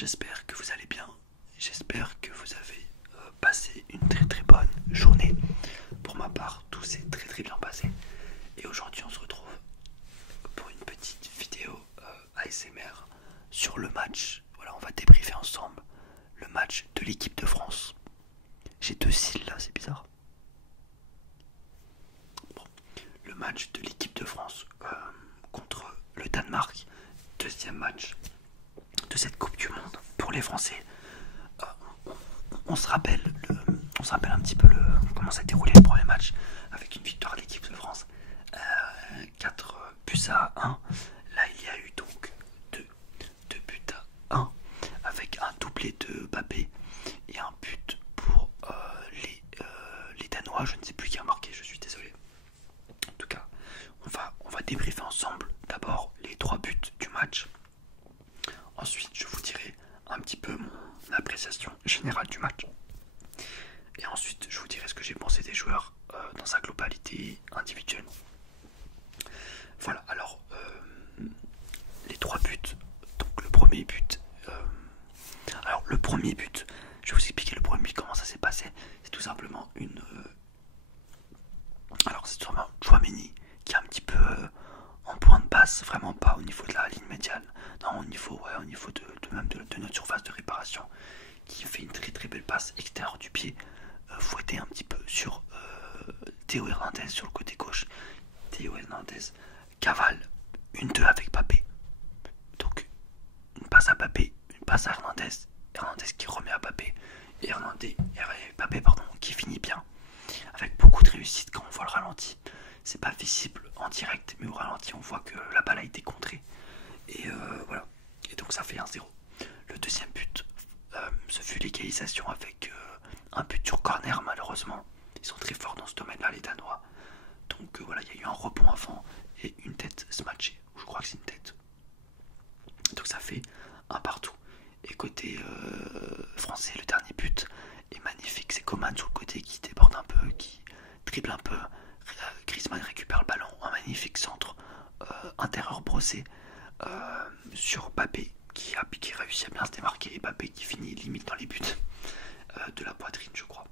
j'espère que vous allez bien, j'espère que vous avez passé une très bonne journée. Pour ma part, tout s'est très bien passé. Et aujourd'hui on se retrouve pour une petite vidéo ASMR sur le match. Voilà, on va débriefer ensemble le match de l'équipe de France. J'ai deux cils là, c'est bizarre. Bon, le match de l'équipe de France contre le Danemark, deuxième match de cette Coupe du Monde pour les Français. On se rappelle un petit peu comment s'est déroulé le premier match avec une victoire de l'équipe de France 4-1. Là il y a eu donc 2 buts à 1 avec un doublé de Mbappé et un but pour les Danois. Je ne sais plus qui a marqué, je suis désolé. En tout cas, on va débriefer ensemble d'abord les 3 buts du match. Ensuite, je vous dirai un petit peu mon appréciation générale du match. Et ensuite, je vous dirai ce que j'ai pensé des joueurs dans sa globalité individuellement. Voilà, alors, les 3 buts. Donc, le premier but. Alors, le premier but, je vais vous expliquer le premier but, comment ça s'est passé. C'est tout simplement alors, c'est sûrement Tchouaméni qui est un petit peu en point de passe, vraiment pas au niveau de la ligne médiane. Non, au niveau de notre surface de réparation, qui fait une très belle passe extérieure du pied, fouetté un petit peu sur Théo Hernandez sur le côté gauche. Théo Hernandez cavale une 2 avec Mbappé. Donc une passe à Mbappé, une passe à Hernandez, Hernandez qui remet à Mbappé, et Mbappé qui finit bien, avec beaucoup de réussite quand on voit le ralenti. C'est pas visible en direct, mais au ralenti on voit que la balle a été contrée. Et voilà. Et donc ça fait 1-0. Le deuxième but, ce fut l'égalisation avec un but sur corner, malheureusement. Ils sont très forts dans ce domaine-là, les Danois. Donc voilà, il y a eu un rebond avant et une tête smatchée. Je crois que c'est une tête. Donc ça fait un partout. Et côté français, le dernier but est magnifique. C'est Coman sur le côté qui déborde un peu, qui dribble un peu. Griezmann récupère le ballon, un magnifique centre intérieur brossé sur Mbappé qui réussit à bien se démarquer, et Mbappé qui finit limite dans les buts de la poitrine, je crois,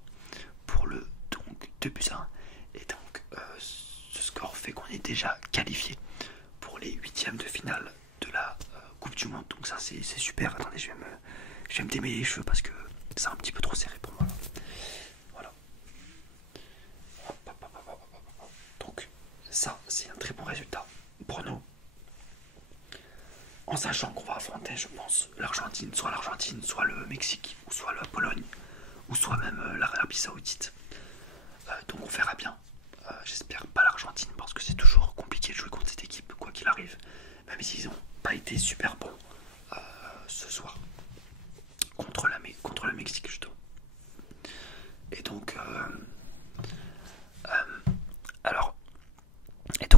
pour le donc 2-1. Et donc ce score fait qu'on est déjà qualifié pour les huitièmes de finale de la Coupe du Monde. Donc ça c'est super. Attendez, je vais me démêler les cheveux parce que c'est un petit peu trop serré pour moi là. Voilà. Donc ça c'est un très bon résultat pour nous, en sachant qu'on va affronter, je pense, l'Argentine, soit le Mexique, ou soit la Pologne, ou soit même l'Arabie Saoudite. Donc on verra bien. J'espère pas l'Argentine, parce que c'est toujours compliqué de jouer contre cette équipe, quoi qu'il arrive, même s'ils n'ont pas été super bons ce soir contre le Mexique, justement. Et donc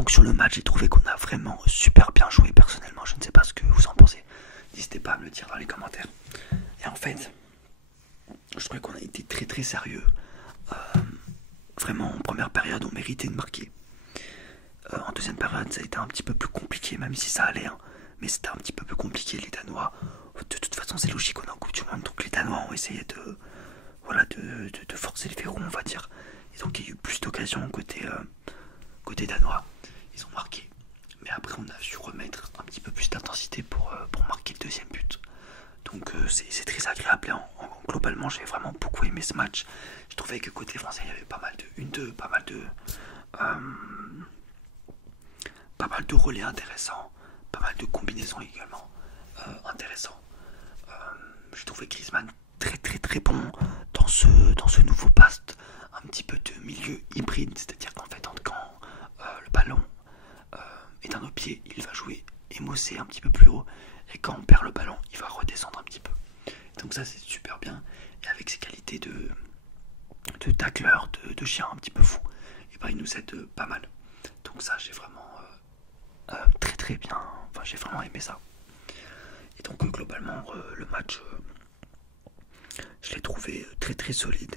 sur le match, j'ai trouvé qu'on a vraiment super bien joué. Personnellement, je ne sais pas ce que vous en pensez, n'hésitez pas à me le dire dans les commentaires. Et en fait, je trouvais qu'on a été très sérieux. Vraiment, en première période, on méritait de marquer. En deuxième période, ça a été un petit peu plus compliqué, même si ça allait, hein. Mais c'était un petit peu plus compliqué. Les Danois, de toute façon, c'est logique, on est en Coupe du Monde, donc les Danois ont essayé de forcer le verrou, on va dire. Et donc il y a eu plus d'occasions côté danois. Ils ont marqué, mais après on a su remettre un petit peu plus d'intensité pour marquer le deuxième but. Donc c'est très agréable. Et globalement, j'ai vraiment beaucoup aimé ce match. Je trouvais que côté français, il y avait pas mal de 1-2, pas mal de relais intéressants, pas mal de combinaisons également intéressants. J'ai trouvé Griezmann très bon dans ce nouveau poste, un petit peu de milieu hybride, c'est-à-dire qu'en fait quand le ballon est à nos pieds, il va jouer émoussé un petit peu plus haut, et quand on perd le ballon, il va redescendre un petit peu. Donc ça c'est super bien, et avec ses qualités de tacleur, de chien un petit peu fou, et ben il nous aide pas mal. Donc ça j'ai vraiment très bien, enfin j'ai vraiment aimé ça. Et donc globalement le match, je l'ai trouvé très solide,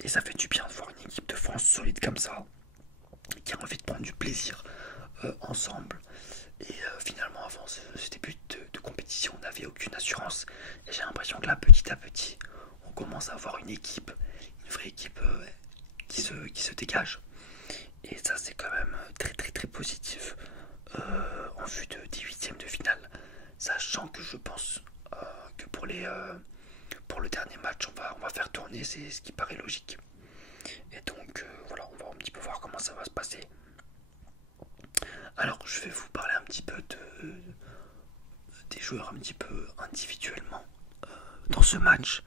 et ça fait du bien de voir une équipe de France solide comme ça, qui a envie de prendre du plaisir ensemble. Et finalement avant ce début de compétition, on avait avait aucune assurance. Et j'ai l'impression que là, petit à petit, on commence à avoir une équipe, une vraie équipe qui se dégage. Et ça, c'est quand même très très très positif en vue des huitièmes de finale. Sachant que je pense que pour le dernier match, on va faire tourner, c'est ce qui paraît logique. Et donc voilà, on va un petit peu voir comment ça va se passer. Alors, je vais vous parler un petit peu des joueurs un petit peu individuellement dans ce match.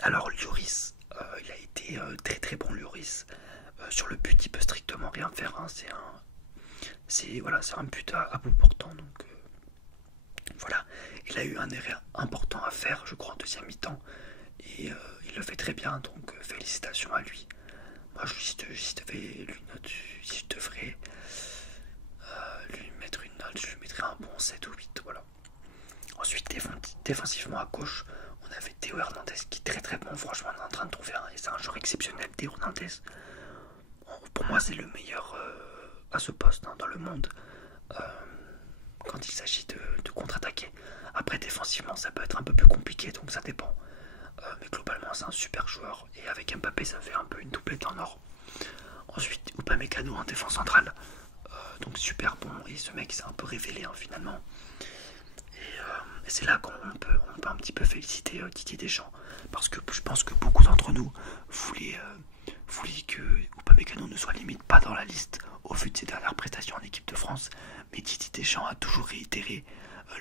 Alors, Lloris, il a été très très bon, Lloris. Sur le but, il peut strictement rien faire. Hein. C'est un but à bout portant. Donc voilà, il a eu un arrêt important à faire, je crois, en deuxième mi-temps. Et il le fait très bien. Donc félicitations à lui. Moi, si je devrais lui mettre une note, je lui mettrais un bon 7 ou 8. Voilà. Ensuite, défensivement à gauche, on avait Théo Hernandez qui est très très bon. Franchement, on est en train de trouver et c'est un joueur exceptionnel, Théo Hernandez. Pour moi, c'est le meilleur à ce poste dans le monde quand il s'agit de contre-attaquer. Après, défensivement, ça peut être un peu plus compliqué, donc ça dépend. Mais globalement, c'est un super joueur. Et avec Mbappé, ça fait un peu une doublette en or. Ensuite, Upamecano en défense centrale. Donc super bon. Et ce mec s'est un peu révélé hein, finalement. Et c'est là qu'on peut un petit peu féliciter Didier Deschamps. Parce que je pense que beaucoup d'entre nous voulaient que Upamecano ne soit limite pas dans la liste au vu de ses dernières prestations en équipe de France. Mais Didier Deschamps a toujours réitéré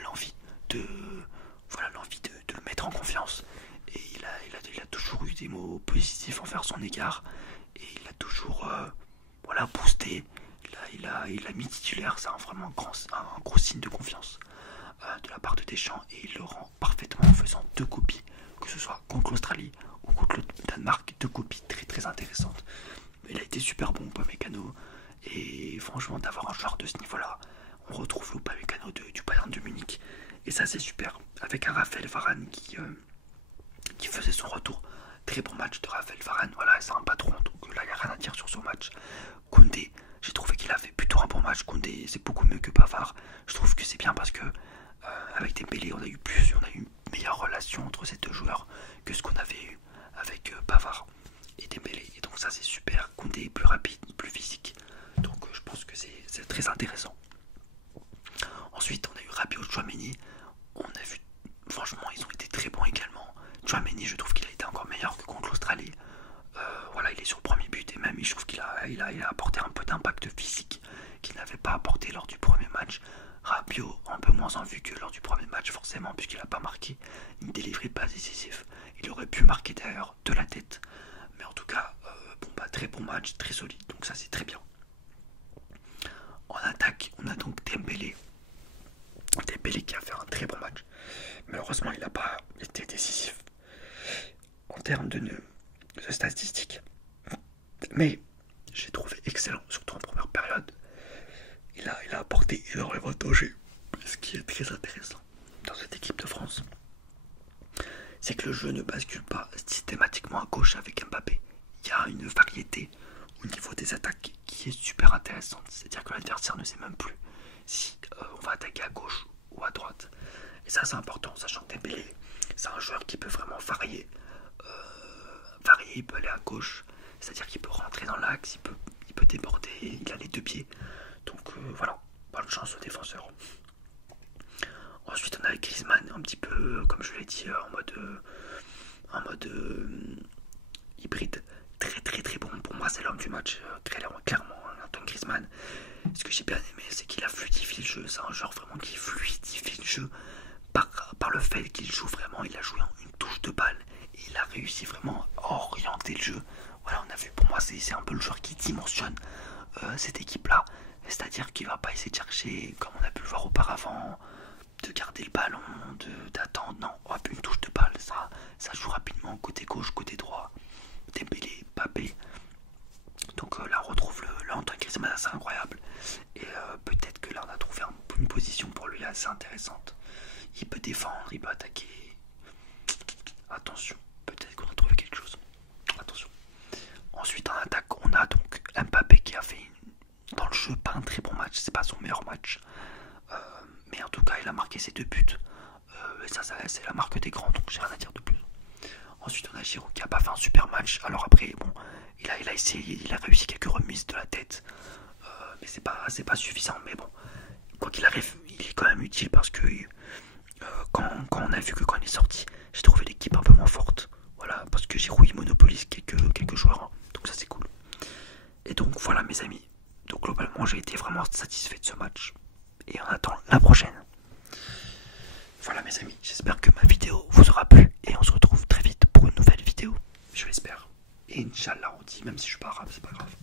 l'envie de le mettre en confiance. Et il a toujours eu des mots positifs envers son égard. Et il a toujours boosté. Il a mis titulaire. C'est vraiment un gros signe de confiance de la part de Deschamps. Et il le rend parfaitement en faisant 2 copies. Que ce soit contre l'Australie ou contre le Danemark. 2 copies très très intéressantes. Il a été super bon, Upamecano. Et franchement, d'avoir un joueur de ce niveau-là, on retrouve l'Upamecano du Bayern de Munich. Et ça, c'est super. Avec un Raphaël Varane qui faisait son retour. Très bon match de Raphaël Varane. Voilà, c'est un patron. Donc là, il n'y a rien à dire sur ce match. Koundé, j'ai trouvé qu'il avait plutôt un bon match. Koundé, c'est beaucoup mieux que Pavard. Je trouve que c'est bien parce que avec Dembélé, on a eu une meilleure relation entre ces deux joueurs que ce qu'on avait eu avec Pavard et Dembélé. Et donc ça, c'est super. Koundé est plus rapide, plus physique. Donc je pense que c'est très intéressant. Ensuite, on a eu Rabiot, Tchouaméni. On a vu, franchement, ils ont été très bons également. Tchouaméni, je trouve qu'il a été encore meilleur que contre l'Australie. Voilà, il est sur le premier but et même je trouve qu'il a apporté un peu d'impact physique qu'il n'avait pas apporté lors du premier match. Rabiot, un peu moins en vue que lors du premier match forcément puisqu'il n'a pas marqué une délivrée pas décisif. Il aurait pu marquer d'ailleurs de la tête. Mais en tout cas, très bon match, très solide. Donc ça c'est très bien. En attaque, on a donc Dembélé. Dembélé qui a fait un très bon match. Malheureusement, il n'a pas été décisif en termes de statistiques. Mais j'ai trouvé excellent, surtout en première période. Il a apporté énormément de danger. Ce qui est très intéressant dans cette équipe de France, c'est que le jeu ne bascule pas systématiquement à gauche avec Mbappé. Il y a une variété au niveau des attaques qui est super intéressante. C'est-à-dire que l'adversaire ne sait même plus si on va attaquer à gauche ou à droite. Et ça, c'est important, sachant que Dembélé, c'est un joueur qui peut vraiment varier. Il peut aller à gauche, c'est-à-dire qu'il peut rentrer dans l'axe, il peut déborder, il a les 2 pieds. Donc voilà, bonne chance aux défenseurs. Ensuite, on a Griezmann, un petit peu, comme je l'ai dit, en mode hybride. Très très très bon. Pour moi, c'est l'homme du match, clairement, Antoine Griezmann. Ce que j'ai bien aimé, c'est qu'il a fluidifié le jeu. C'est un joueur vraiment qui fluidifie le jeu par le fait qu'il joue vraiment. Il a joué en une touche de balle et il a réussi vraiment à orienter le jeu. Voilà, on a vu, pour moi, c'est un peu le joueur qui dimensionne cette équipe-là. C'est-à-dire qu'il ne va pas essayer de chercher, comme on a pu le voir auparavant, de garder le ballon, d'attendre. Non, hop, une touche de balle, ça joue rapidement, côté gauche, côté droit. Dembélé, Mbappé. Donc là, on retrouve le Antoine Griezmann assez incroyable. Et peut-être que là, on a trouvé une position pour lui assez intéressante. Il peut défendre, il peut attaquer. Attention, peut-être qu'on a trouvé quelque chose. Attention. Ensuite, en attaque, on a donc Mbappé qui a fait dans le jeu pas un très bon match. C'est pas son meilleur match. Mais en tout cas, il a marqué ses 2 buts. ça c'est la marque des grands, donc j'ai rien à dire de plus. Ensuite on a Giroud qui a pas fait un super match. Alors après bon, il a essayé, il a réussi quelques remises de la tête, mais c'est pas suffisant. Mais bon, quoi qu'il arrive, il est quand même utile parce que quand on a vu que quand il est sorti, j'ai trouvé l'équipe un peu moins forte. Voilà, parce que Giroud il monopolise quelques joueurs, hein, donc ça c'est cool. Et donc voilà mes amis, donc globalement j'ai été vraiment satisfait de ce match. Et on attend la prochaine. Voilà mes amis, j'espère que ma vidéo vous aura plu. Et on se retrouve très vite pour une nouvelle vidéo, je l'espère. Et Inch'Allah on dit, même si je suis pas arabe, c'est pas grave.